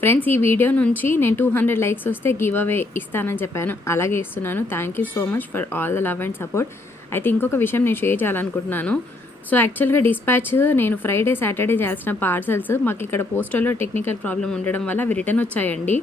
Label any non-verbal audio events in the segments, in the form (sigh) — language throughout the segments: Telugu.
ఫ్రెండ్స్ ఈ వీడియో నుంచి నేను టూ హండ్రెడ్ లైక్స్ వస్తే గివ్ అవే ఇస్తానని చెప్పాను. అలాగే ఇస్తున్నాను. Thank you so much for all the love and support అయితే ఇంకొక విషయం నేను షేర్ చేయాలనుకుంటున్నాను. సో యాక్చువల్గా డిస్పాచ్ నేను ఫ్రైడే సాటర్డే చేయాల్సిన పార్సల్స్ మాకు ఇక్కడ పోస్టల్లో టెక్నికల్ ప్రాబ్లం ఉండడం వల్ల అవి రిటర్న్ వచ్చాయండి.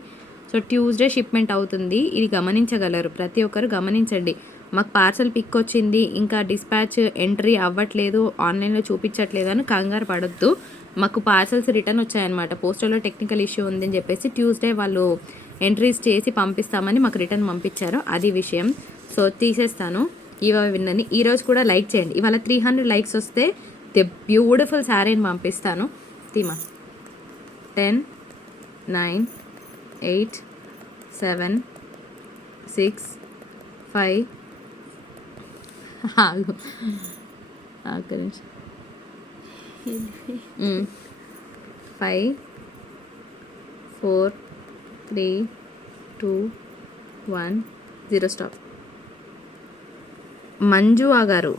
సో ట్యూస్డే షిప్మెంట్ అవుతుంది. ఇది గమనించగలరు. ప్రతి ఒక్కరు గమనించండి. మాకు పార్సల్ పిక్ వచ్చింది. ఇంకా డిస్పాచ్ ఎంట్రీ అవ్వట్లేదు. ఆన్లైన్లో చూపించట్లేదు అని కంగారు పడొద్దు. మాకు పార్సల్స్ రిటర్న్ వచ్చాయన్నమాట. పోస్టర్లో టెక్నికల్ ఇష్యూ ఉందని చెప్పేసి ట్యూస్డే వాళ్ళు ఎంట్రీస్ చేసి పంపిస్తామని మాకు రిటర్న్ పంపించారు. అది విషయం. సో తీసేస్తాను. ఇవ విన్నని ఈరోజు కూడా లైక్ చేయండి. ఇవాళ త్రీ హండ్రెడ్ లైక్స్ వస్తే ది బ్యూటిఫుల్ శారీని పంపిస్తాను. తీమా. Ten nine eight seven six five ఆగు. ఒక్క five four three two one zero stop. Manju ఆ గారు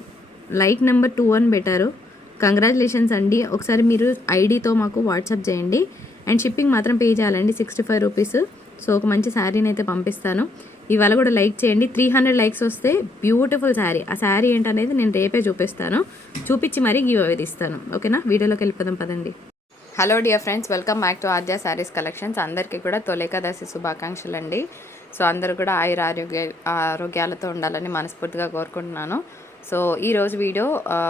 లైక్ నెంబర్ టూ అని పెట్టారు. కంగ్రాచులేషన్స్ అండి. ఒకసారి మీరు ఐడితో మాకు వాట్సాప్ చేయండి. అండ్ షిప్పింగ్ మాత్రం పే చేయాలండి. Sixty five rupees. సో ఒక మంచి శారీని అయితే పంపిస్తాను. ఇవాళ కూడా లైక్ చేయండి. త్రీ హండ్రెడ్ లైక్స్ వస్తే బ్యూటిఫుల్ శారీ. ఆ శారీ ఏంటనేది నేను రేపే చూపిస్తాను. చూపించి మరీ గివ్ అవే ఇస్తాను ఓకేనా? వీడియోలోకి వెళ్ళిపోదాం పదండి. Hello dear friends welcome back to Aadya sarees collections అందరికీ కూడా తొలేకాదశి శుభాకాంక్షలు అండి సో అందరూ కూడా ఆయుర ఆరోగ్య ఆరోగ్యాలతో ఉండాలని మనస్ఫూర్తిగా కోరుకుంటున్నాను. సో ఈరోజు వీడియో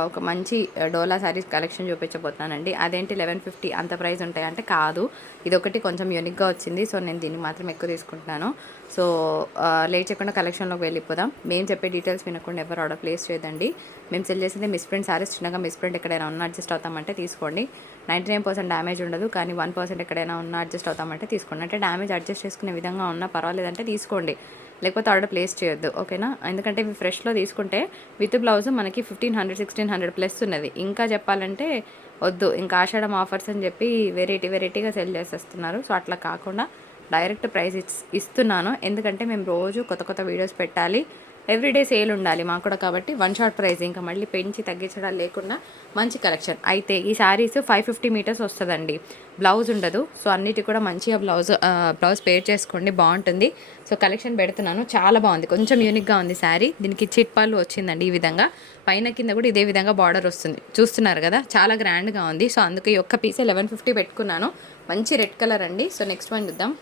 ఒక మంచి డోలా శారీస్ కలెక్షన్ చూపించబోతున్నానండి. అదేంటి లెవెన్ ఫిఫ్టీ అంత ప్రైస్ ఉంటాయంటే కాదు. ఇదొకటి కొంచెం యూనిక్గా వచ్చింది. సో నేను దీన్ని మాత్రం ఎక్కువ తీసుకుంటున్నాను. సో లేట్ చేయకుండా కలెక్షన్లోకి వెళ్ళిపోదాం. మేము చెప్పే డీటెయిల్స్ వినకుండా ఎవరు ఆర్డర్ ప్లేస్ చేయదండి మేము సెల్ చేసేది మిస్ ప్రింట్ సారీస్ చిన్నగా మిస్ ప్రింట్ ఎక్కడైనా ఉన్న అడ్జస్ట్ అవుతామంటే తీసుకోండి. నైంటీ నైన్ పర్సెంట్ డ్యామేజ్ ఉండదు. కానీ వన్ పర్సెంట్ ఎక్కడైనా ఉన్న అడ్జస్ట్ అవుతామంటే తీసుకోండి. అంటే డ్యామేజ్ అడ్జస్ట్ చేసుకునే విధంగా ఉన్నా పర్వాలేదంటే తీసుకోండి. లేకపోతే ఆర్డర్ ప్లేస్ చేయొద్దు ఓకేనా? ఎందుకంటే ఇవి ఫ్రెష్లో తీసుకుంటే విత్ బ్లౌజ్ మనకి fifteen hundred sixteen hundred plus ఉన్నది. ఇంకా చెప్పాలంటే వద్దు. ఇంకా ఆషాఢం ఆఫర్స్ అని చెప్పి వెరైటీ వెరైటీగా సెల్ చేసేస్తున్నారు. సో అట్లా కాకుండా డైరెక్ట్ ప్రైస్ ఇస్తున్నాను. ఎందుకంటే మేము రోజు కొత్త కొత్త వీడియోస్ పెట్టాలి. ఎవ్రీడే సేల్ ఉండాలి మాకు కూడా కాబట్టి వన్ షాట్ ప్రైస్ ఇంకా మళ్ళీ పెంచి తగ్గించడం లేకుండా మంచి కలెక్షన్. అయితే ఈ శారీస్ ఫైవ్ ఫిఫ్టీ మీటర్స్ వస్తుందండి. బ్లౌజ్ ఉండదు. సో అన్నిటి కూడా మంచిగా బ్లౌజ్ బ్లౌజ్ పేర్ చేసుకోండి. బాగుంటుంది. సో కలెక్షన్ పెడుతున్నాను. చాలా బాగుంది. కొంచెం యూనిక్గా ఉంది శారీ. దీనికి చిట్పాలు వచ్చిందండి ఈ విధంగా. పైన కింద కూడా ఇదే విధంగా బార్డర్ వస్తుంది. చూస్తున్నారు కదా? చాలా గ్రాండ్గా ఉంది. సో అందుకే ఈ ఒక్క పీస్ లెవెన్ ఫిఫ్టీ పెట్టుకున్నాను. మంచి రెడ్ కలర్ అండి. సో నెక్స్ట్ వన్ చూద్దాం.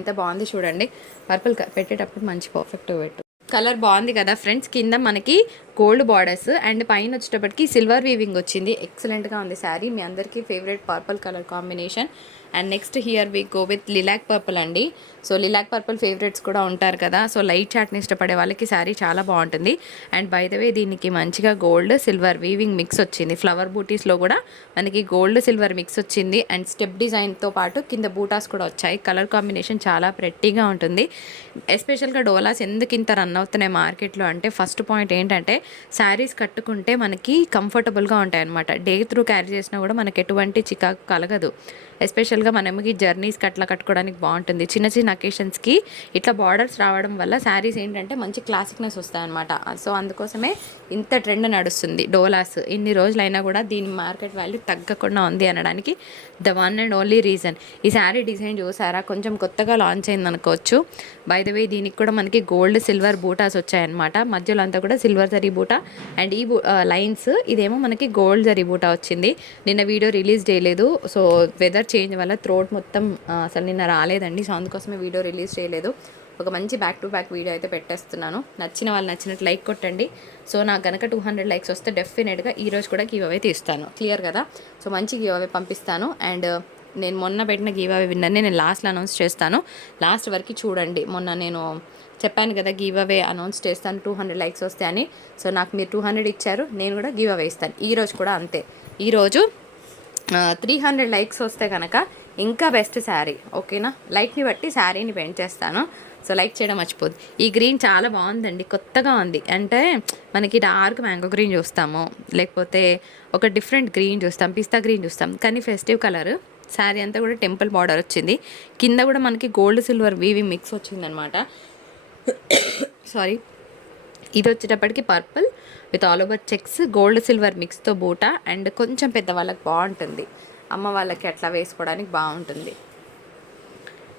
ఎంత బాగుంది చూడండి. పర్పుల్ పెట్టేటప్పుడు మంచి పర్ఫెక్ట్ పెట్టు. కలర్ బాగుంది కదా ఫ్రెండ్స్. కింద మనకి గోల్డ్ బార్డర్స్ అండ్ పైన వచ్చేటప్పటికి సిల్వర్ వీవింగ్ వచ్చింది. ఎక్సలెంట్గా ఉంది శారీ. మీ అందరికీ favourite purple colour combination and next here we go with lilac purple అండి. సో లిలాక్ పర్పుల్ ఫేవరెట్స్ కూడా ఉంటారు కదా. సో లైట్ చాట్ని ఇష్టపడే వాళ్ళకి శారీ చాలా బాగుంటుంది. అండ్ బై ద వే దీనికి మంచిగా గోల్డ్ సిల్వర్ వీవింగ్ మిక్స్ వచ్చింది. ఫ్లవర్ బూటీస్లో కూడా మనకి గోల్డ్ సిల్వర్ మిక్స్ వచ్చింది. అండ్ స్టెప్ డిజైన్తో పాటు కింద బూటాస్ కూడా వచ్చాయి. కలర్ కాంబినేషన్ చాలా ప్రెట్టీగా ఉంటుంది. ఎస్పెషల్గా డోలాస్ ఎందుకు ఇంత రన్ అవుతున్నాయి మార్కెట్లో అంటే ఫస్ట్ పాయింట్ ఏంటంటే శారీస్ కట్టుకుంటే మనకి కంఫర్టబుల్గా ఉంటాయి అనమాట డే త్రూ క్యారీ చేసినా కూడా మనకి ఎటువంటి చికాకు కలగదు. ఎస్పెషల్గా మనకి జర్నీస్కి అట్లా కట్టుకోవడానికి బాగుంటుంది. చిన్న చిన్న అకేషన్స్కి ఇట్లా బార్డర్స్ రావడం వల్ల శారీస్ ఏంటంటే మంచి క్లాసిక్నెస్ వస్తాయన్నమాట. సో అందుకోసమే ఇంత ట్రెండ్ నడుస్తుంది. డోలాస్ ఇన్ని రోజులైనా కూడా దీని మార్కెట్ వాల్యూ తగ్గకుండా ఉంది అనడానికి the one and only reason ఈ శారీ డిజైన్ చూసారా? కొంచెం కొత్తగా లాంచ్ అయింది అనుకోవచ్చు. బై ద వే దీనికి కూడా మనకి గోల్డ్ సిల్వర్ బూటాస్ వచ్చాయన్నమాట. మధ్యలో అంతా కూడా సిల్వర్ జరీ బూటా అండ్ ఈ లైన్స్ ఇదేమో మనకి గోల్డ్ జరీ బూటా వచ్చింది. నిన్న వీడియో రిలీజ్ చేయలేదు. సో వెదర్ చేంజ్ వల్ల థ్రోట్ మొత్తం అసలు నిన్న రాలేదండి. సో అందుకోసమే వీడియో రిలీజ్ చేయలేదు. ఒక మంచి బ్యాక్ టు బ్యాక్ వీడియో అయితే పెట్టేస్తున్నాను. నచ్చిన వాళ్ళు నచ్చినట్టు లైక్ కొట్టండి. సో నాకు కనుక టూ హండ్రెడ్ లైక్స్ వస్తే డెఫినెట్గా ఈ రోజు కూడా గివ్ అవే తీస్తాను క్లియర్ కదా? సో మంచి గివ్ అవే పంపిస్తాను అండ్ uh, నేను మొన్న పెట్టిన గివ్ అవే విన్నర్ని నేను లాస్ట్లో అనౌన్స్ చేస్తాను. లాస్ట్ వరకు చూడండి. మొన్న నేను చెప్పాను కదా గివ్ అవే అనౌన్స్ చేస్తాను టూ హండ్రెడ్ లైక్స్ వస్తే అని. సో నాకు మీరు టూ హండ్రెడ్ ఇచ్చారు. నేను కూడా గివ్ అవే ఇస్తాను ఈరోజు కూడా అంతే. ఈరోజు త్రీ హండ్రెడ్ లైక్స్ వస్తే కనుక ఇంకా బెస్ట్ శారీ ఓకేనా లైట్ని బట్టి శారీని పెయింట్ చేస్తాను. సో లైక్ చేయడం మర్చిపోదు ఈ గ్రీన్ చాలా బాగుందండి కొత్తగా ఉంది. అంటే మనకి డార్క్ మ్యాంగో గ్రీన్ చూస్తాము లేకపోతే ఒక డిఫరెంట్ గ్రీన్ చూస్తాం పిస్తా గ్రీన్ చూస్తాం. కానీ ఫెస్టివ్ కలర్ శారీ అంతా కూడా టెంపుల్ బార్డర్ వచ్చింది. కింద కూడా మనకి గోల్డ్ సిల్వర్ వీవి మిక్స్ వచ్చిందనమాట సారీ ఇది వచ్చేటప్పటికి purple with all over checks gold silver మిక్స్తో బూట అండ్ కొంచెం పెద్ద వాళ్ళకి బాగుంటుంది. అమ్మ వాళ్ళకి అట్లా వేసుకోవడానికి బాగుంటుంది.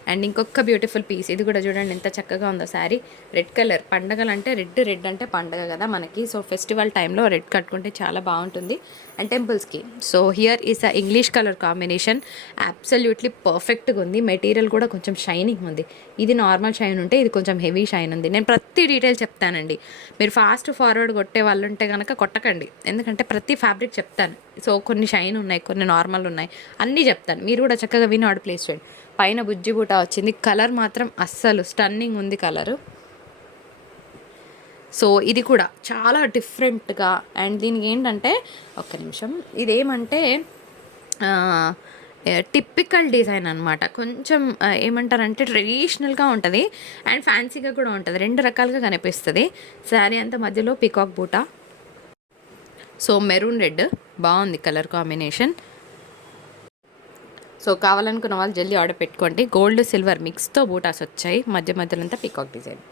అండ్ ఇంకొక బ్యూటిఫుల్ పీస్. ఇది కూడా చూడండి ఎంత చక్కగా ఉందో శారీ. Red colour. పండగలు అంటే రెడ్ రెడ్ అంటే పండగ కదా మనకి. సో ఫెస్టివల్ టైంలో రెడ్ కట్టుకుంటే చాలా బాగుంటుంది. అండ్ టెంపుల్స్కి. So here is a English colour combination absolutely పర్ఫెక్ట్గా ఉంది. మెటీరియల్ కూడా కొంచెం షైనింగ్ ఉంది. ఇది నార్మల్ షైన్ ఉంటే ఇది కొంచెం హెవీ షైన్ ఉంది. నేను ప్రతి డీటెయిల్ చెప్తానండి. మీరు ఫాస్ట్ ఫార్వర్డ్ కొట్టే వాళ్ళు ఉంటే కనుక కొట్టకండి. ఎందుకంటే ప్రతి ఫ్యాబ్రిక్ చెప్తాను. సో కొన్ని షైన్ ఉన్నాయి కొన్ని నార్మల్ ఉన్నాయి. అన్నీ చెప్తాను. మీరు కూడా చక్కగా విని ఆర్డర్ ప్లేస్ చేయండి పైన బుజ్జి బూట వచ్చింది. కలర్ మాత్రం అస్సలు స్టన్నింగ్ ఉంది కలరు. సో ఇది కూడా చాలా డిఫరెంట్గా. అండ్ దీనికి ఏంటంటే ఒక్క నిమిషం. ఇదేమంటే టిపికల్ డిజైన్ అనమాట కొంచెం ఏమంటారంటే ట్రెడిషనల్గా ఉంటుంది. అండ్ ఫ్యాన్సీగా కూడా ఉంటుంది. రెండు రకాలుగా కనిపిస్తుంది. శారీ అంతా మధ్యలో పికాక్ బూట. So maroon red. బాగుంది కలర్ కాంబినేషన్. సో కావాలనుకున్న వాళ్ళు జల్దీ ఆర్డర్ పెట్టుకోండి. గోల్డ్ సిల్వర్ మిక్స్తో బూటాస్ వచ్చాయి. మధ్య మధ్యలో అంతా పికాక్ డిజైన్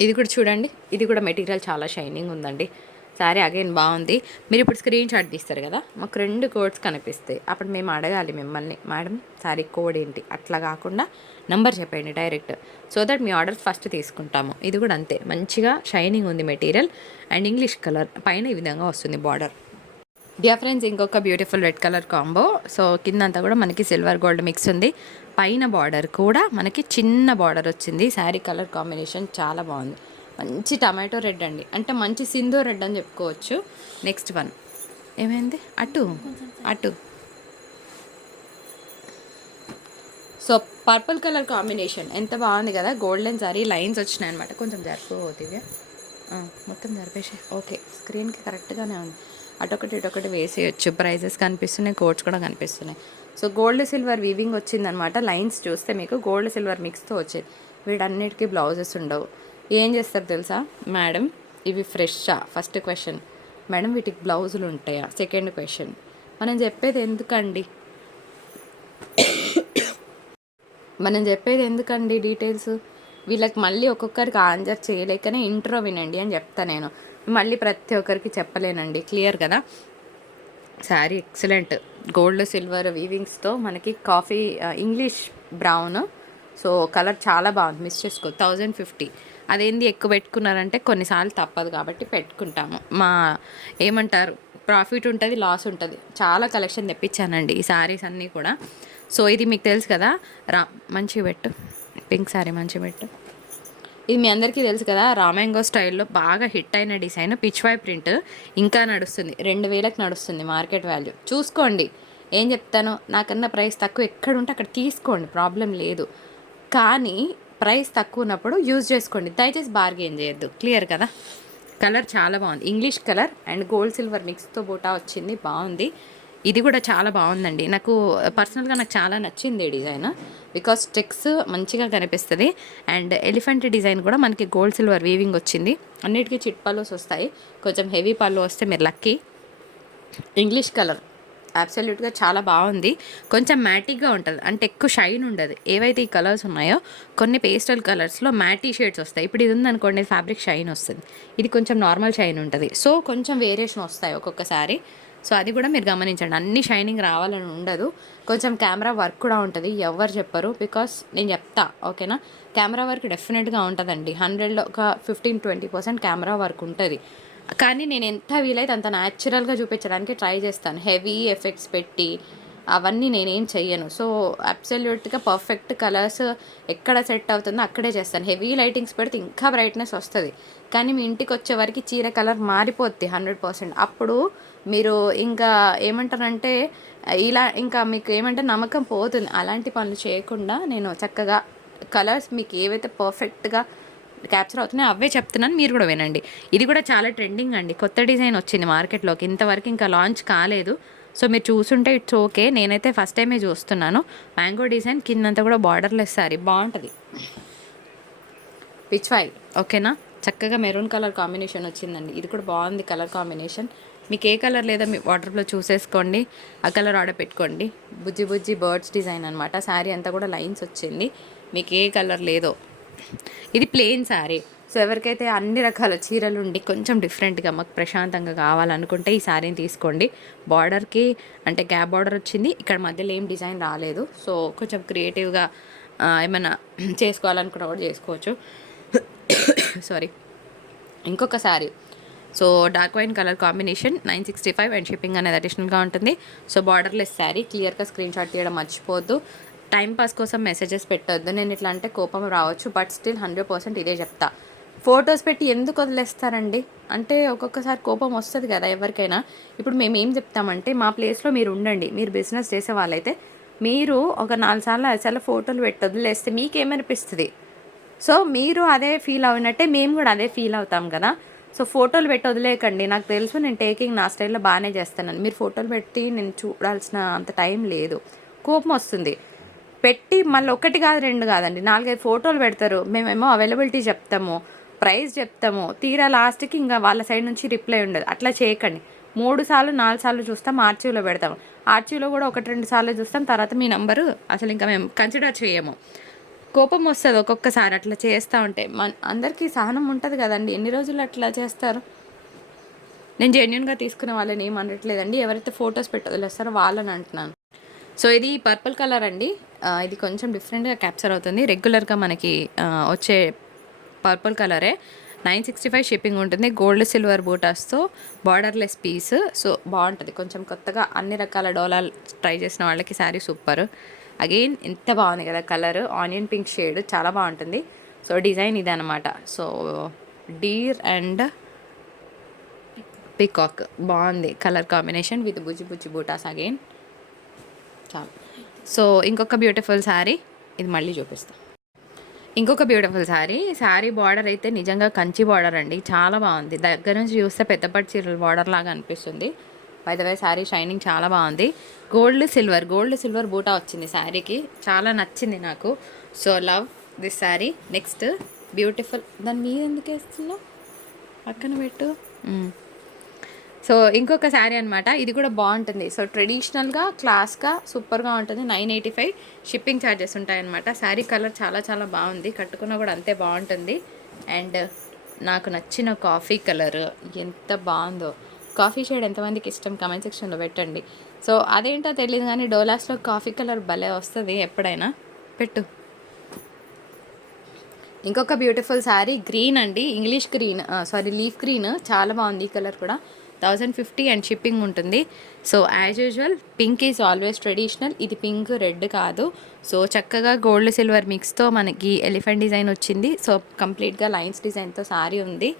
ఇది కూడా చూడండి. ఇది కూడా మెటీరియల్ చాలా షైనింగ్ ఉందండి. సారీ అగైన్ బాగుంది. మీరు ఇప్పుడు స్క్రీన్ షాట్ తీస్తారు కదా? మాకు రెండు కోడ్స్ కనిపిస్తాయి. అప్పుడు మేము అడగాలి మిమ్మల్ని. మేడం సారీ కోడ్ ఏంటి? అట్లా కాకుండా నంబర్ చెప్పండి డైరెక్ట్ సో దట్ మీ ఆర్డర్ ఫస్ట్ తీసుకుంటాము. ఇది కూడా అంతే. మంచిగా షైనింగ్ ఉంది మెటీరియల్ అండ్ ఇంగ్లీష్ కలర్ పైన ఈ విధంగా వస్తుంది బార్డర్ డియర్ ఫ్రెండ్స్ ఇంకొక beautiful red colour combo. So కిందంతా కూడా మనకి సిల్వర్ గోల్డ్ మిక్స్ ఉంది. పైన బార్డర్ కూడా మనకి చిన్న బార్డర్ వచ్చింది. శారీ కలర్ కాంబినేషన్ చాలా బాగుంది. మంచి టమాటో రెడ్ అండి. అంటే మంచి సింధు రెడ్ అని చెప్పుకోవచ్చు. Next one. ఏమైంది? అటు అటు. So purple colour combination. ఎంత బాగుంది కదా? గోల్డెన్ సారీ లైన్స్ వచ్చినాయి అనమాట కొంచెం జరిపోతుంది మొత్తం జరిపేసి ఓకే స్క్రీన్కి కరెక్ట్గానే ఉంది. అటొకటి ఇటొకటి వేసేయచ్చు. ప్రైజెస్ కనిపిస్తున్నాయి కోడ్స్ కూడా కనిపిస్తున్నాయి. సో గోల్డ్ సిల్వర్ వీవింగ్ వచ్చిందనమాట లైన్స్ చూస్తే మీకు గోల్డ్ సిల్వర్ మిక్స్తో వచ్చేది. వీటన్నిటికీ బ్లౌజెస్ ఉండవు. ఏం చేస్తారు తెలుసా? మేడం ఇవి ఫ్రెషా ఫస్ట్ క్వశ్చన్ మేడం వీటికి బ్లౌజులు ఉంటాయా? సెకండ్ క్వశ్చన్ మనం చెప్పేది ఎందుకండి? మనం చెప్పేది ఎందుకండి డీటెయిల్స్ వీళ్ళకి మళ్ళీ ఒక్కొక్కరికి ఆన్సర్ చేయలేకనే ఇంట్రో వినండి అని చెప్తా నేను. మళ్ళీ ప్రతి ఒక్కరికి చెప్పలేనండి. క్లియర్ కదా? శారీ ఎక్సలెంట్ గోల్డ్ సిల్వర్ వీవింగ్స్తో మనకి coffee English brown so colour చాలా బాగుంది. మిస్ చేసుకో. థౌజండ్ ఫిఫ్టీ అదేంది ఎక్కువ పెట్టుకున్నారంటే కొన్నిసార్లు తప్పదు కాబట్టి పెట్టుకుంటాము. మా ఏమంటారు? ప్రాఫిట్ ఉంటుంది లాస్ ఉంటుంది. చాలా కలెక్షన్ తెప్పించానండి ఈ శారీస్ అన్నీ కూడా. సో ఇది మీకు తెలుసు కదా? రా మంచిగా పెట్టు. పింక్ శారీ మంచిగా పెట్టు. ఇది మీ అందరికీ తెలుసు కదా రామాంగో స్టైల్లో బాగా హిట్ అయిన డిజైన్ పిచ్వాయ్ ప్రింట్. ఇంకా నడుస్తుంది. రెండు వేలకు నడుస్తుంది మార్కెట్ వాల్యూ. చూసుకోండి. ఏం చెప్తాను? నాకన్నా ప్రైస్ తక్కువ ఎక్కడ ఉంటే అక్కడ తీసుకోండి. ప్రాబ్లం లేదు. కానీ ప్రైస్ తక్కువ ఉన్నప్పుడు యూజ్ చేసుకోండి. దయచేసి బార్గెన్ చేయొద్దు. క్లియర్ కదా? కలర్ చాలా బాగుంది. English colour and gold silver మిక్స్తో బూటా వచ్చింది. బాగుంది. ఇది కూడా చాలా బాగుందండి. నాకు పర్సనల్గా నాకు చాలా నచ్చింది డిజైన్. బికాస్ స్టెక్స్ మంచిగా కనిపిస్తుంది. అండ్ ఎలిఫెంట్ డిజైన్ కూడా మనకి గోల్డ్ సిల్వర్ వీవింగ్ వచ్చింది. అన్నిటికీ చిట్ పల్లోస్ వస్తాయి. కొంచెం హెవీ పళ్ళు వస్తే మీరు లక్కీ ఇంగ్లీష్ కలర్ అబ్సల్యూట్గా చాలా బాగుంది. కొంచెం మ్యాటిక్గా ఉంటుంది. అంటే ఎక్కువ షైన్ ఉండదు. ఏవైతే ఈ కలర్స్ ఉన్నాయో కొన్ని పేస్టల్ కలర్స్లో మ్యాటీ షేడ్స్ వస్తాయి. ఇప్పుడు ఇది ఉందనుకోండి ఫ్యాబ్రిక్ షైన్ వస్తుంది. ఇది కొంచెం నార్మల్ షైన్ ఉంటుంది. సో కొంచెం వేరియేషన్ వస్తాయి ఒక్కొక్కసారి. సో అది కూడా మీరు గమనించండి. అన్ని షైనింగ్ రావాలని ఉండదు. కొంచెం కెమెరా వర్క్ కూడా ఉంటుంది. ఎవరు చెప్పరు. బికాస్ నేను చెప్తా ఓకేనా? కెమెరా వర్క్ డెఫినెట్గా ఉంటుందండి. హండ్రెడ్లో ఒక fifteen twenty percent camera work ఉంటుంది. కానీ నేను ఎంత వీలైతే అంత న్యాచురల్గా చూపించడానికి ట్రై చేస్తాను. హెవీ ఎఫెక్ట్స్ పెట్టి అవన్నీ నేనేం చెయ్యను. సో అబ్సల్యూట్గా పర్ఫెక్ట్ కలర్స్ ఎక్కడ సెట్ అవుతుందో అక్కడే చేస్తాను. హెవీ లైటింగ్స్ పెడితే ఇంకా బ్రైట్నెస్ వస్తుంది. కానీ మీ ఇంటికి వచ్చే వరకు చీర కలర్ మారిపోద్ది హండ్రెడ్ పర్సెంట్. అప్పుడు మీరు ఇంకా ఏమంటారంటే ఇలా ఇంకా మీకు ఏమంటే నమ్మకం పోతుంది. అలాంటి పనులు చేయకుండా నేను చక్కగా కలర్స్ మీకు ఏవైతే పర్ఫెక్ట్గా క్యాప్చర్ అవుతున్నాయి అవే చెప్తున్నాను మీరు కూడా వినండి. ఇది కూడా చాలా ట్రెండింగ్ అండి. కొత్త డిజైన్ వచ్చింది మార్కెట్లోకి. ఇంతవరకు ఇంకా లాంచ్ కాలేదు. సో మీరు చూసుంటే ఇట్స్ ఓకే. నేనైతే ఫస్ట్ టైమే చూస్తున్నాను. మ్యాంగో డిజైన్ కిందంతా కూడా బార్డర్లెస్ సారీ బాగుంటుంది. పిచ్ పిచ్వాయ్ ఓకేనా? చక్కగా మెరూన్ కలర్ కాంబినేషన్ వచ్చిందండి. ఇది కూడా బాగుంది కలర్ కాంబినేషన్. మీకు ఏ కలర్ లేదో మీ వాటర్లో చూసేసుకోండి ఆ కలర్ ఆర్డర్ పెట్టుకోండి. బుజ్జి బుజ్జి బర్డ్స్ డిజైన్ అనమాట శారీ అంతా కూడా లైన్స్ వచ్చింది. మీకు ఏ కలర్ లేదో. ఇది ప్లెయిన్ శారీ. సో ఎవరికైతే అన్ని రకాల చీరలు ఉండి కొంచెం డిఫరెంట్గా మాకు ప్రశాంతంగా కావాలనుకుంటే ఈ శారీని తీసుకోండి. బార్డర్కి అంటే గ్యాప్ బార్డర్ వచ్చింది. ఇక్కడ మధ్యలో ఏం డిజైన్ రాలేదు. సో కొంచెం క్రియేటివ్గా ఏమైనా చేసుకోవాలనుకున్న కూడా చేసుకోవచ్చు. (coughs) సారీ. ఇంకొక saree. So dark wine colour combination nine sixty five and shipping అనేది అడిషనల్గా ఉంటుంది. సో బార్డర్లెస్ శారీ క్లియర్గా స్క్రీన్ షాట్ తీయడం మర్చిపోవద్దు. టైం పాస్ కోసం మెసేజెస్ పెట్టొద్దు. నేను ఇట్లా అంటే కోపం రావచ్చు బట్ స్టిల్ హండ్రెడ్ పర్సెంట్ ఇదే చెప్తా. ఫొటోస్ పెట్టి ఎందుకు వదిలేస్తారండి? అంటే ఒక్కొక్కసారి కోపం వస్తుంది కదా ఎవరికైనా. ఇప్పుడు మేము ఏం చెప్తామంటే మా ప్లేస్లో మీరు ఉండండి. మీరు బిజినెస్ చేసే వాళ్ళైతే మీరు ఒక నాలుగు సార్లు ఐదు సార్లు ఫోటోలు పెట్టి వదిలేస్తే మీకేమనిపిస్తుంది? సో మీరు అదే ఫీల్ అవునట్టే మేము కూడా అదే ఫీల్ అవుతాం కదా. సో ఫోటోలు పెట్టి వదిలేయకండి నాకు తెలుసు నేను టేకింగ్ నా స్టైల్లో బాగానే చేస్తానని. మీరు ఫోటోలు పెట్టి నేను చూడాల్సిన అంత టైం లేదు. కోపం వస్తుంది. పెట్టి మళ్ళీ ఒకటి కాదు రెండు కాదండి. నాలుగైదు ఫోటోలు పెడతారు. మేమేమో అవైలబిలిటీ చెప్తాము ప్రైస్ చెప్తాము. తీరా లాస్ట్కి ఇంకా వాళ్ళ సైడ్ నుంచి రిప్లై ఉండదు. అట్లా చేయకండి. మూడు సార్లు నాలుగు సార్లు చూస్తాం ఆర్చీవ్లో పెడతాం ఆర్చీవ్లో కూడా ఒకటి రెండు సార్లు చూస్తాం. తర్వాత మీ నంబరు అసలు ఇంకా మేము కన్సిడర్ చేయము. కోపం వస్తుంది ఒక్కొక్కసారి అట్లా చేస్తూ ఉంటే. మన అందరికీ సహనం ఉంటుంది కదండి. ఎన్ని రోజులు అట్లా చేస్తారు? నేను జెన్యున్గా తీసుకునే వాళ్ళని ఏం అనట్లేదండి. ఎవరైతే ఫొటోస్ పెట్టొదిలేస్తారో వాళ్ళని అంటున్నాను. సో ఇది పర్పుల్ కలర్ అండి. ఇది కొంచెం డిఫరెంట్గా క్యాప్చర్ అవుతుంది. రెగ్యులర్గా మనకి వచ్చే పర్పుల్ కలరే నైన్ సిక్స్టీ ఫైవ్ షిప్పింగ్ ఉంటుంది. గోల్డ్ సిల్వర్ బూటాస్తో బార్డర్లెస్ పీస్ సో బాగుంటుంది. కొంచెం కొత్తగా అన్ని రకాల డోలాలు ట్రై చేసిన వాళ్ళకి శారీ సూపర్. అగైన్ ఎంత బాగుంది కదా కలర్ ఆనియన్ పింక్ షేడ్ చాలా బాగుంటుంది. సో డిజైన్ ఇది అనమాట సో డీర్ అండ్ పికాక్ బాగుంది కలర్ కాంబినేషన్ విత్ బుజ్జి బుజ్జి బూటాస్ అగైన్ చాలా. సో ఇంకొక బ్యూటిఫుల్ శారీ ఇది మళ్ళీ చూపిస్తాను ఇంకొక బ్యూటిఫుల్ శారీ శారీ బార్డర్ అయితే నిజంగా కంచి బార్డర్ అండి. చాలా బాగుంది. దగ్గర నుంచి చూస్తే పెద్దపట్టి చీరల బార్డర్ లాగా అనిపిస్తుంది. By the way saree shining చాలా బాగుంది. గోల్డ్ సిల్వర్ గోల్డ్ సిల్వర్ బూటా వచ్చింది శారీకి చాలా నచ్చింది నాకు. So love this saree next beautiful దాని మీద ఎందుకు వేస్తున్నావు? పక్కన పెట్టు. Hmm. సో ఇంకొక శారీ అనమాట ఇది కూడా బాగుంటుంది. సో ట్రెడిషనల్గా క్లాస్గా సూపర్గా ఉంటుంది. Nine eighty five shipping charges ఉంటాయన్నమాట. శారీ కలర్ చాలా చాలా బాగుంది. కట్టుకున్నా కూడా అంతే బాగుంటుంది. అండ్ నాకు నచ్చిన కాఫీ కలర్ ఎంత బాగుందో. కాఫీ షేడ్ ఎంతమందికి ఇష్టం? కమెంట్ సెక్షన్లో పెట్టండి. సో అదేంటో తెలియదు కానీ డోలాస్లో కాఫీ కలర్ భలే వస్తుంది ఎప్పుడైనా. పెట్టు. ఇంకొక బ్యూటిఫుల్ శారీ గ్రీన్ అండి. English green sorry leaf green. చాలా బాగుంది ఈ కలర్ కూడా. థౌజండ్ ఫిఫ్టీ అండ్ షిప్పింగ్ ఉంటుంది. So as usual pink is always traditional. ఇది పింక్ రెడ్ కాదు. సో చక్కగా గోల్డ్ సిల్వర్ మిక్స్తో మనకి ఎలిఫెంట్ డిజైన్ వచ్చింది. సో కంప్లీట్గా లైన్స్ డిజైన్తో శారీ ఉంది.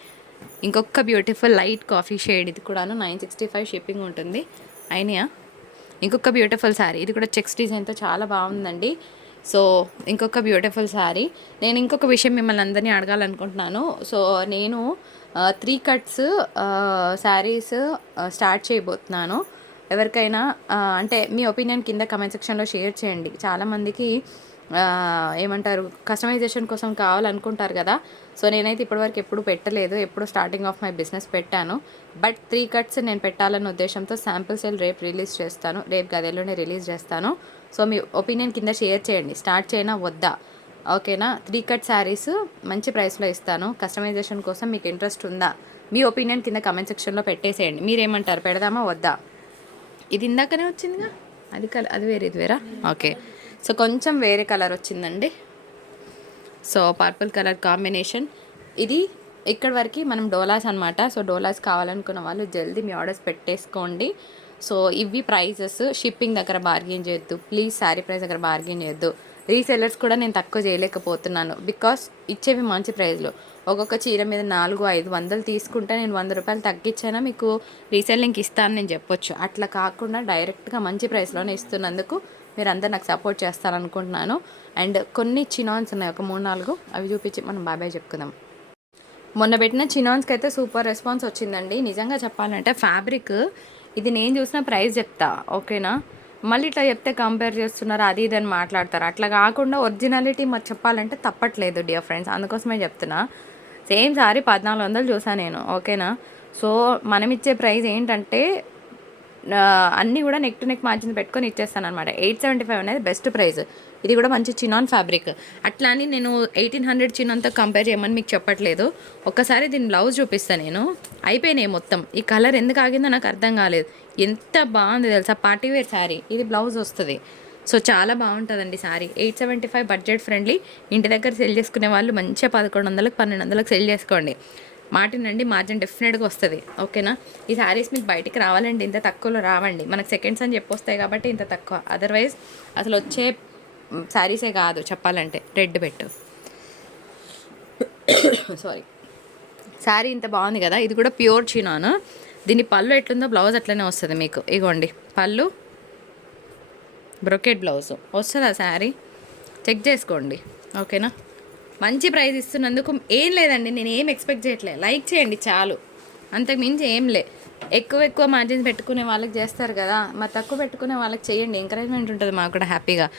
ఇంకొక బ్యూటిఫుల్ లైట్ కాఫీ షేడ్ ఇది కూడాను నైన్ సిక్స్టీ ఫైవ్ షిప్పింగ్ ఉంటుంది. అయినయా? ఇంకొక బ్యూటిఫుల్ శారీ ఇది కూడా చెక్స్ డిజైన్తో చాలా బాగుందండి. సో ఇంకొక బ్యూటిఫుల్ శారీ నేను ఇంకొక విషయం మిమ్మల్ని అందరినీ అడగాలనుకుంటున్నాను. సో నేను త్రీ కట్స్ శారీస్ స్టార్ట్ చేయబోతున్నాను. ఎవరికైనా uh, అంటే మీ ఒపీనియన్ కింద కమెంట్ సెక్షన్లో షేర్ చేయండి. చాలామందికి ఏమంటారు కస్టమైజేషన్ కోసం కావాలనుకుంటారు కదా. సో నేనైతే ఇప్పటివరకు ఎప్పుడు పెట్టలేదు. ఎప్పుడు స్టార్టింగ్ ఆఫ్ మై బిజినెస్ పెట్టాను. బట్ త్రీ కట్స్ నేను పెట్టాలన్న ఉద్దేశంతో శాంపుల్ సేల్ రేపు రిలీజ్ చేస్తాను. రేపు గదిలోనే రిలీజ్ చేస్తాను. సో మీ ఒపీనియన్ కింద షేర్ చేయండి. స్టార్ట్ చేయనా వద్దా? ఓకేనా? త్రీ కట్ శారీస్ మంచి ప్రైస్లో ఇస్తాను. కస్టమైజేషన్ కోసం మీకు ఇంట్రెస్ట్ ఉందా? మీ ఒపీనియన్ కింద కమెంట్ సెక్షన్లో పెట్టేసేయండి. మీరేమంటారు పెడదామా వద్దా? ఇది ఇందాకనే వచ్చిందిగా? అది కల అది వేరే ఇది వేరా? ఓకే. సో కొంచెం వేరే కలర్ వచ్చిందండి. So purple colour combination. ఇది ఇక్కడ వరకు మనం డోలాస్ అనమాట సో డోలాస్ కావాలనుకున్న వాళ్ళు జల్దీ మీ ఆర్డర్స్ పెట్టేసుకోండి. సో ఇవి ప్రైజెస్ షిప్పింగ్ దగ్గర బార్గెన్ చేయొద్దు. ప్లీజ్ శారీ ప్రైస్ దగ్గర బార్గెన్ చేయొద్దు. రీసెల్లర్స్ కూడా నేను తక్కువ చేయలేకపోతున్నాను. బికాస్ ఇచ్చేవి మంచి ప్రైస్లో ఒక్కొక్క చీర మీద నాలుగు ఐదు వందలు తీసుకుంటే నేను వంద రూపాయలు తగ్గించానా మీకు రీసెల్లింగ్కి ఇస్తాను నేను చెప్పొచ్చు. అట్లా కాకుండా డైరెక్ట్గా మంచి ప్రైస్లోనే ఇస్తున్నందుకు మీరు అందరు నాకు సపోర్ట్ చేస్తారనుకుంటున్నాను. అండ్ కొన్ని చినాన్స్ ఉన్నాయి ఒక మూడు నాలుగు. అవి చూపించి మనం బాబాయ్ చెప్పుకుందాం. మొన్న పెట్టిన చినాన్స్కి అయితే సూపర్ రెస్పాన్స్ వచ్చిందండి. నిజంగా చెప్పాలంటే ఫ్యాబ్రిక్ ఇది నేను చూసిన ప్రైస్ చెప్తా ఓకేనా? మళ్ళీ ఇట్లా చెప్తే కంపేర్ చేస్తున్నారు అది ఇది అని మాట్లాడతారు? అట్లా కాకుండా ఒరిజినాలిటీ మరి చెప్పాలంటే తప్పట్లేదు డియర్ ఫ్రెండ్స్. అందుకోసమే చెప్తున్నా. సేమ్ సారీ పద్నాలుగు వందలు చూసాను నేను ఓకేనా? సో మనం ఇచ్చే ప్రైస్ ఏంటంటే అన్నీ కూడా నెక్ టు నెక్ మార్జిన్ పెట్టుకొని ఇచ్చేస్తాను అనమాట ఎయిట్ సెవెంటీ ఫైవ్ అనేది బెస్ట్ ప్రైస్ ఇది కూడా మంచి చినాన్ ఫ్యాబ్రిక్ అట్లా అని నేను ఎయిటీన్ హండ్రెడ్ చినాన్తో కంపేర్ చేయమని మీకు చెప్పట్లేదు. ఒక్కసారి దీని బ్లౌజ్ చూపిస్తాను నేను. అయిపోయినాయి మొత్తం. ఈ కలర్ ఎందుకు ఆగిందో నాకు అర్థం కాలేదు. ఎంత బాగుంది తెలుసా? పార్టీ వేర్ శారీ ఇది బ్లౌజ్ వస్తుంది. సో చాలా బాగుంటుందండి saree eight seventy five budget friendly ఇంటి దగ్గర సెల్ చేసుకునే వాళ్ళు మంచిగా పదకొండు వందలకు పన్నెండు వందలకు సెల్ చేసుకోండి. మాటినండి మార్జిన్ డెఫినెట్గా వస్తుంది. ఓకేనా ఈ శారీస్ మీకు బయటికి రావాలండి ఇంత తక్కువలో రావండి. మనకు సెకండ్స్ అని చెప్పి వస్తాయి కాబట్టి ఇంత తక్కువ. అదర్వైజ్ అసలు వచ్చే శారీసే కాదు చెప్పాలంటే. రెడ్ పెట్టు. (coughs) సారీ శారీ ఇంత బాగుంది కదా? ఇది కూడా ప్యూర్ చినాను దీని పళ్ళు ఎట్లుందో బ్లౌజ్ అట్లనే వస్తుంది మీకు. ఇగోండి. పళ్ళు. బ్రొకెట్ బ్లౌజ్ వస్తుందా శారీ చెక్ చేసుకోండి. ఓకేనా మంచి ప్రైజ్ ఇస్తున్నందుకు ఏం లేదండి నేను ఏం ఎక్స్పెక్ట్ చేయట్లే. లైక్ చేయండి చాలు. అంతకు మించి ఏం లే. ఎక్కువ ఎక్కువ మార్జిన్స్ పెట్టుకునే వాళ్ళకి చేస్తారు కదా మరి తక్కువ పెట్టుకునే వాళ్ళకి చేయండి. ఎంకరేజ్మెంట్ ఉంటుంది మాకు కూడా హ్యాపీగా.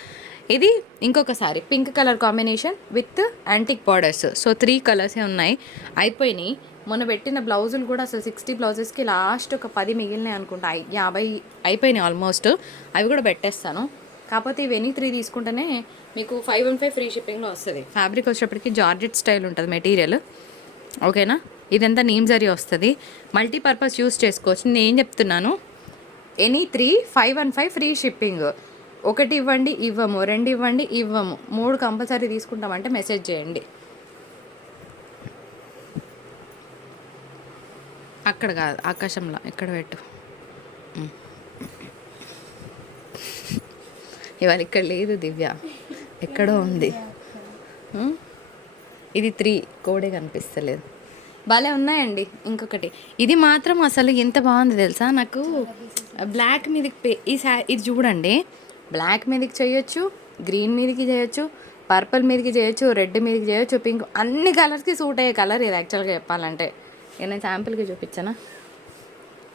ఇది ఇంకొకసారి pink colour combination with antique borders. So three కలర్సే ఉన్నాయి. అయిపోయినాయి. మొన్న పెట్టిన బ్లౌజులు కూడా అసలు సిక్స్టీ బ్లౌజెస్కి లాస్ట్ ఒక పది మిగిలినాయి అనుకుంటా. యాభై అయిపోయినాయి ఆల్మోస్ట్. అవి కూడా పెట్టేస్తాను. కాకపోతే ఇవన్నీ త్రీ తీసుకుంటేనే మీకు ఫైవ్ వన్ ఫైవ్ ఫ్రీ షిప్పింగ్లో వస్తుంది. ఫ్యాబ్రిక్ వచ్చేటప్పటికి జార్జెట్ స్టైల్ ఉంటుంది మెటీరియల్. ఓకేనా? ఇదంతా నీమ్ జరీ వస్తుంది. మల్టీపర్పస్ యూస్ చేసుకోవచ్చు. నేను ఏం చెప్తున్నాను? Any three five one five free shipping ఒకటి ఇవ్వండి ఇవ్వము. రెండు ఇవ్వండి ఇవ్వము. మూడు కంపల్సరీ తీసుకుంటామంటే మెసేజ్ చేయండి. అక్కడ కాదు ఆకాశంలో. ఇక్కడ పెట్టు? ఇవాళ ఇక్కడ లేదు దివ్య. ఎక్కడో ఉంది. ఇది త్రీ. కోడే కనిపిస్తలేదు. భలే ఉన్నాయండి ఇంకొకటి. ఇది మాత్రం అసలు ఎంత బాగుంది తెలుసా? నాకు బ్లాక్ మీదకి పే ఈ సా ఇది చూడండి. బ్లాక్ మీదకి చేయొచ్చు గ్రీన్ మీదకి చేయొచ్చు పర్పుల్ మీదకి చేయొచ్చు రెడ్ మీదకి చేయొచ్చు పింక్ అన్ని కలర్స్కి సూట్ అయ్యే కలర్ ఇది యాక్చువల్గా చెప్పాలంటే. నేను శాంపుల్కి చూపించానా?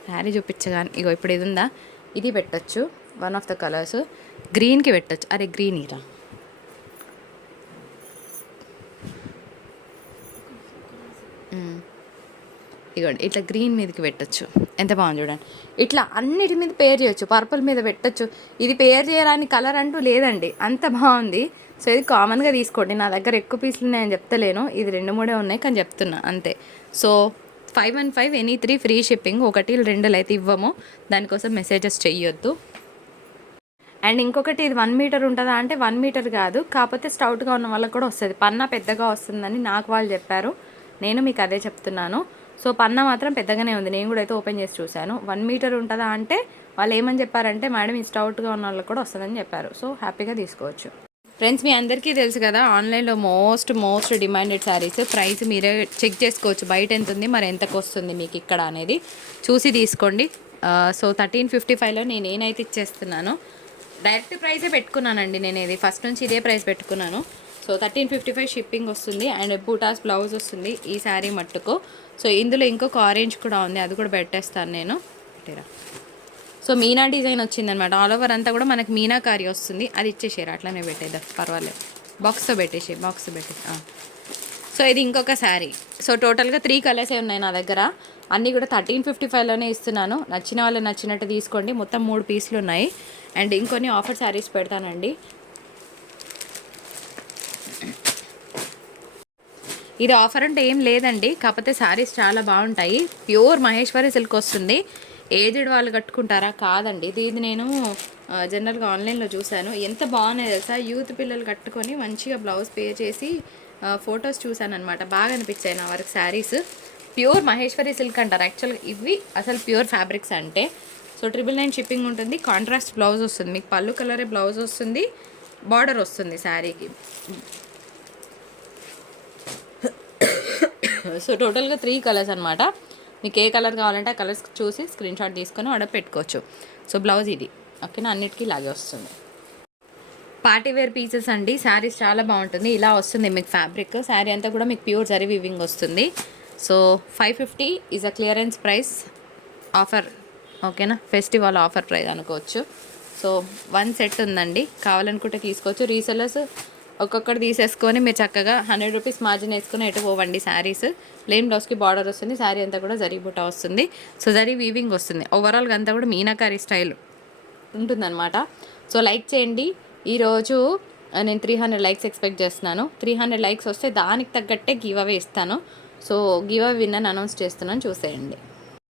శారీ చూపించగానే ఇగో ఇప్పుడు ఇది ఉందా? ఇది పెట్టచ్చు వన్ ఆఫ్ ద కలర్స్. గ్రీన్కి పెట్టచ్చు. అరే గ్రీన్ ఇరా. ఇగోండి ఇట్లా గ్రీన్ మీదకి పెట్టచ్చు. ఎంత బాగుంది చూడండి. ఇట్లా అన్నిటి మీద పేర్ చేయొచ్చు పర్పుల్ మీద పెట్టచ్చు. ఇది పేర్ చేయరాని కలర్ అంటూ లేదండి అంత బాగుంది. సో ఇది కామన్గా తీసుకోండి నా దగ్గర ఎక్కువ పీసులు ఉన్నాయని చెప్తలేను. ఇది రెండు మూడే ఉన్నాయి కానీ చెప్తున్నా అంతే. So five one five any three free shipping ఒకటి రెండులు అయితే ఇవ్వము. దానికోసం మెసేజెస్ చెయ్యొద్దు. అండ్ ఇంకొకటి ఇది వన్ మీటర్ ఉంటుందా అంటే వన్ మీటర్ కాదు కాకపోతే స్టౌట్గా ఉన్న వాళ్ళకి కూడా వస్తుంది. పన్నా పెద్దగా వస్తుందని నాకు వాళ్ళు చెప్పారు. నేను మీకు అదే చెప్తున్నాను. సో పన్న మాత్రం పెద్దగానే ఉంది. నేను కూడా అయితే ఓపెన్ చేసి చూశాను. వన్ మీటర్ ఉంటుందా అంటే వాళ్ళు ఏమని చెప్పారంటే మేడం ఈ స్టౌట్గా ఉన్న వాళ్ళకి కూడా వస్తుందని చెప్పారు. సో హ్యాపీగా తీసుకోవచ్చు. ఫ్రెండ్స్ మీ అందరికీ తెలుసు కదా ఆన్లైన్లో most most demanded saris. Price మీరే చెక్ చేసుకోవచ్చు. బయట ఎంత ఉంది మరి ఎంతకు వస్తుంది మీకు ఇక్కడ అనేది చూసి తీసుకోండి. సో థర్టీన్ ఫిఫ్టీ ఫైవ్లో నేను ఏనైతే ఇచ్చేస్తున్నానో. డైరెక్ట్ ప్రైసే పెట్టుకున్నానండి నేను ఇది. ఫస్ట్ నుంచి ఇదే ప్రైస్ పెట్టుకున్నాను. So thirteen fifty five shipping వస్తుంది అండ్ బూటాస్ బ్లౌజ్ వస్తుంది ఈ శారీ మట్టుకు. సో ఇందులో ఇంకొక ఆరెంజ్ కూడా ఉంది అది కూడా పెట్టేస్తాను నేను. పెట్టేరా. సో మీనా డిజైన్ వచ్చిందనమాట ఆల్ ఓవర్ అంతా కూడా మనకి మీనాకారి వస్తుంది. అది ఇచ్చేసారు అట్లానే పెట్టేదా పర్వాలేదు. బాక్స్తో పెట్టేసి బాక్స్ పెట్టేసి సో ఇది ఇంకొక శారీ సో టోటల్గా త్రీ కలర్సే ఉన్నాయి నా దగ్గర. అన్నీ కూడా థర్టీన్ ఫిఫ్టీ ఫైవ్లోనే ఇస్తున్నాను. నచ్చిన వాళ్ళు నచ్చినట్టు తీసుకోండి. మొత్తం మూడు పీసులు ఉన్నాయి. అండ్ ఇంకొన్ని ఆఫర్ శారీస్ పెడతానండి. ఇది ఆఫర్ అంటే ఏం లేదండి. కాకపోతే శారీస్ చాలా బాగుంటాయి. ప్యూర్ మహేశ్వరి సిల్క్ వస్తుంది. ఏజ్డ్ వాళ్ళు కట్టుకుంటారా? కాదండి. ఇది నేను జనరల్గా ఆన్లైన్లో చూశాను. ఎంత బాగున్నాయి తెలుసా? యూత్ పిల్లలు కట్టుకొని మంచిగా బ్లౌజ్ పే చేసి ఫొటోస్ చూశాను అనమాట బాగా అనిపించాయి నా వరకు శారీస్ ప్యూర్ మహేశ్వరి సిల్క్ అంటారు. యాక్చువల్గా ఇవి అసలు ప్యూర్ ఫ్యాబ్రిక్స్ అంటే. సో ట్రిపుల్ నైన్ షిప్పింగ్ ఉంటుంది. కాంట్రాస్ట్ బ్లౌజ్ వస్తుంది. మీకు పళ్ళు కలరే బ్లౌజ్ వస్తుంది. బార్డర్ వస్తుంది శారీకి సో టోటల్గా త్రీ కలర్స్ అనమాట మీకు ఏ కలర్ కావాలంటే ఆ కలర్స్ చూసి స్క్రీన్ షాట్ తీసుకొని ఆర్డర్ పెట్టుకోవచ్చు. సో బ్లౌజ్ ఇది. ఓకేనా? అన్నిటికీ ఇలాగే వస్తుంది. పార్టీ వేర్ పీసెస్ అండి. శారీస్ చాలా బాగుంటుంది. ఇలా వస్తుంది మీకు ఫ్యాబ్రిక్. శారీ అంతా కూడా మీకు ప్యూర్ జరీ వివింగ్ వస్తుంది. So five fifty is a clearance price offer. ఓకేనా? ఫెస్టివల్ ఆఫర్ ప్రైస్ అనుకోవచ్చు. సో వన్ సెట్ ఉందండి. కావాలనుకుంటే తీసుకోవచ్చు. రీసెలర్స్ ఒక్కొక్కటి తీసేసుకొని మీరు చక్కగా హండ్రెడ్ రూపీస్ మార్జిన్ వేసుకుని ఎటు పోవండి శారీస్. ప్లెయిన్ బ్లౌజ్కి బార్డర్ వస్తుంది శారీ అంతా కూడా జరీ బుట్ట వస్తుంది. సో జరీ వీవింగ్ వస్తుంది. ఓవరాల్గా అంతా కూడా మీనాకారి స్టైల్ ఉంటుందన్నమాట. సో లైక్ చేయండి. ఈరోజు నేను త్రీ హండ్రెడ్ లైక్స్ ఎక్స్పెక్ట్ చేస్తున్నాను. త్రీ హండ్రెడ్ లైక్స్ వస్తే దానికి తగ్గట్టే గివ్ అవే ఇస్తాను. So give away winner announce చేస్తున్నాను చూసేయండి.